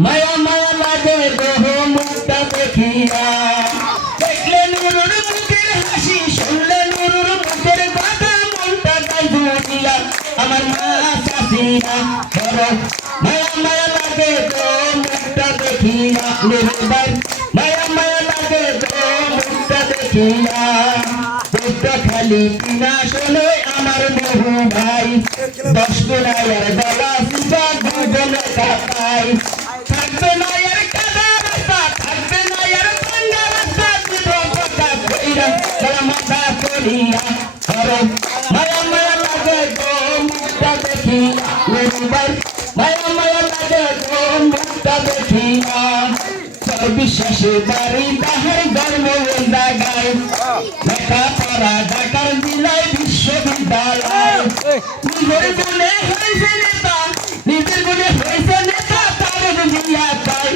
মায়া মায়া লাগে দেহ মুখটা দেখিয়া দেখলে নুরুর মুখের হাসি শুনলে নুরুর মুখের কথা মনটা তাই ধুলিয়া আমার মা চাচিয়া বড় মায়া মায়া লাগে দেহ মুখটা দেখিয়া নুরুর ভাই মায়া মায়া লাগে দেহ মুখটা দেখিয়া দুধটা খালি কিনা শোনে আমার বহু ভাই 10 গুণায়ের গলা সিবা দুজনে কাটাই থাকবে না এর কাদা রাস্তা থাকবে না এর ভাঙ্গা রাস্তা দুটো কথা কইরা সারা মাথা করিয়া আরে মায়া মায়া লাগে তো মুখটা দেখিয়া নুরুবার মায়া মায়া লাগে তো মুখটা দেখিয়া বিশ্বাসে বাড়ি তাহার ধর্ম জায়গায় লেখা পড়া ঢাকার জেলায় বিশ্ববিদ্যালয় নিজের গুণে হয়েছে নেতা নিজের গুণে হয়েছে নেতা তার দিয়া চাই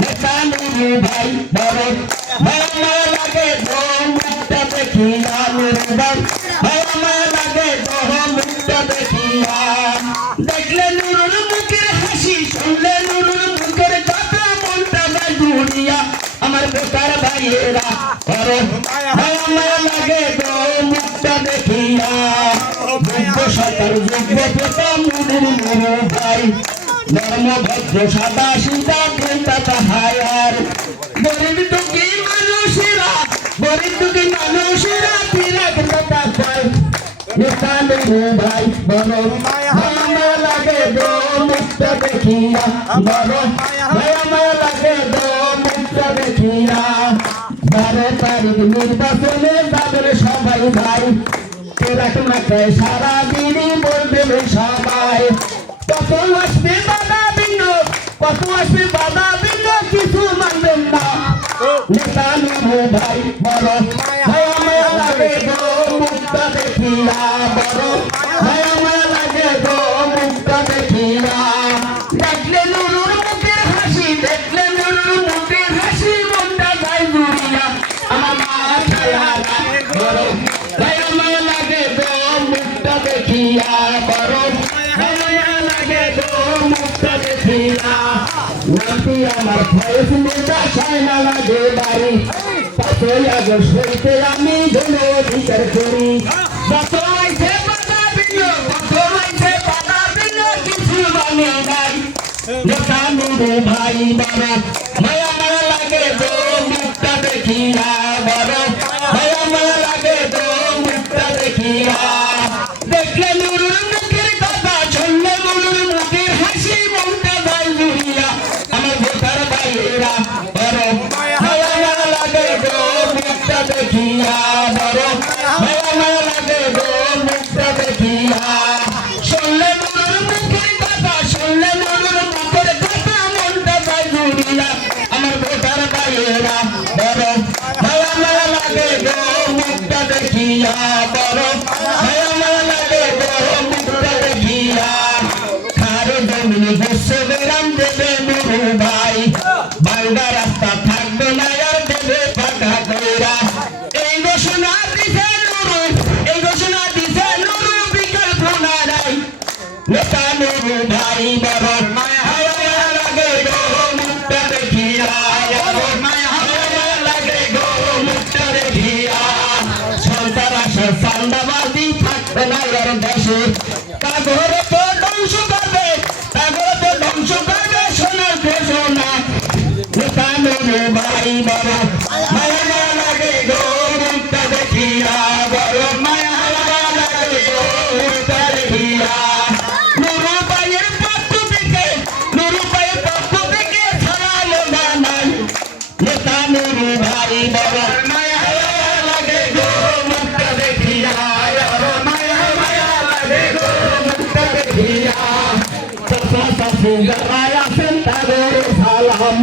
নেতা নুরু ভাই বড় মায়া মায়া লাগে তো মুখটা দেখিয়া নুরু ভাই মায়া মায়া লাগে তো মুখটা দেখিয়া দেখলে নুরুর মুখের হাসি শুনলে নুরুর মুখের কথা মনটা যায় দুনিয়া আমার বেকার ভাইয়েরা বড় মায়া মায়া লাগে তো মুখটা দেখিয়া যোগ্য সরকার যোগ্য প্রথম নুরু ভাই ধর্ম ভদ্র সাদা সিধা চিন্তা তাহার গরিব দুঃখী মানুষেরা তিরাক কথা কয় নেতা নুরু ভাই বড় মায়া মায়া লাগে তো মুখটা দেখিয়া বড় মায়া মায়া লাগে তো মুখটা দেখিয়া 12 তারিখ নির্বাচনে যাবেন সবাই ভাই তেরাক মাঠে সারা দিনই বলবেন সবাই কত আসবে বাধা বিঘ্ন কিছু মানবেন না নেতা নুরু ভাই বড় মায়া মায়া লাগে তো মুখটা দেখিয়া বড় মায়া মায়া লাগে তো মুখটা দেখিয়া দেখলে নুরুর মুখের হাসি দেখলে নুরুর মুখের হাসি মনটা যায় জুড়িয়া আমার মা ছায়া বড় মায়া মায়া লাগে তো মুখটা দেখিয়া বড় মায়া মায়া লাগে তো মুখটা দেখিয়া নামটি আমার ফয়েজ নেতা সায়না লাগে বাড়ি 5ই আগস্ট হইতে আমি জন অধিকার করি যত আইছে বাধা বিঘ্ন কিছু মানে নাই নেতা নুরু ভাই বড় মায়া মায়া লাগে তো মুখটা দেখিয়া বড় মায়া মায়া লাগে তো মুখটা দেখিয়া দেখলে নুরুর মুখের কথা শুনলে নুরুর মুখের হাসি মনটা যায় জুড়িয়া আমার বেকার ভাইয়েরা বড় মায়া মায়া লাগে তো মুখটা দেখিয়া বড় মায়া মায়া লাগে তো মুখটা দেখিয়া শুনলে নুরুর মুখের কথা শুনলে নুরুর মুখের কথা মনটা যায় জুড়িয়া আমার বেকার ভাইয়েরা বড় মায়া মায়া লাগে তো মুখটা দেখিয়া বড় মায়া মায়া লাগে তো মুখটা দেখিয়া খারে জমিন বসে বেরাম দেবে নুরু ভাই বাংলা রাস্তা থাকবে না আর দেবে ফাঁকা কইরা এই ঘোষণা দিছে নুরু বিকল্প নাই নেতা নুরু ভাই বড় মায়া মায়া লাগে গো মুখটা দেখিয়া মায়া মায়া লাগে গো মুখটা দেখিয়া সন্ত্রাস চান্দাবাজি থাকবে না আর দেশে কাগরে তো ধ্বংস করবে সোনার ঘোষণা নেতা নুরু ভাই বড় মায়া মায়া লাগে গো মুখটা দেখিয়া বড় মায়া মায়া লাগে গো মুখটা দেখিয়া নুরু ভাইয়ের পক্ষ থেকে ছাড়ালো জানাই নেতা নুরু ভাই বড় মায়া মায়া লাগে গো মুখটা দেখিয়া মায়া মায়া লাগে গো মুখটা দেখিয়া সালাম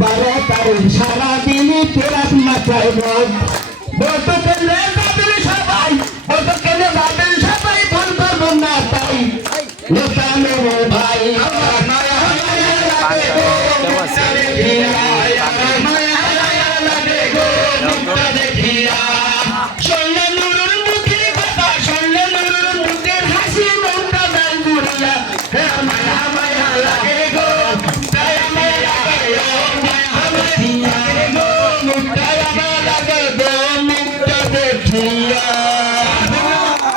12 তারিখ সারা দিনই তেরাক মাথায় ভোট কেন্দ্রে যাবেন সবাই ভোট করবো না তাই নেতা নুরু ভাই মায়া মায়া লাগে গো মুখটা দেখিয়া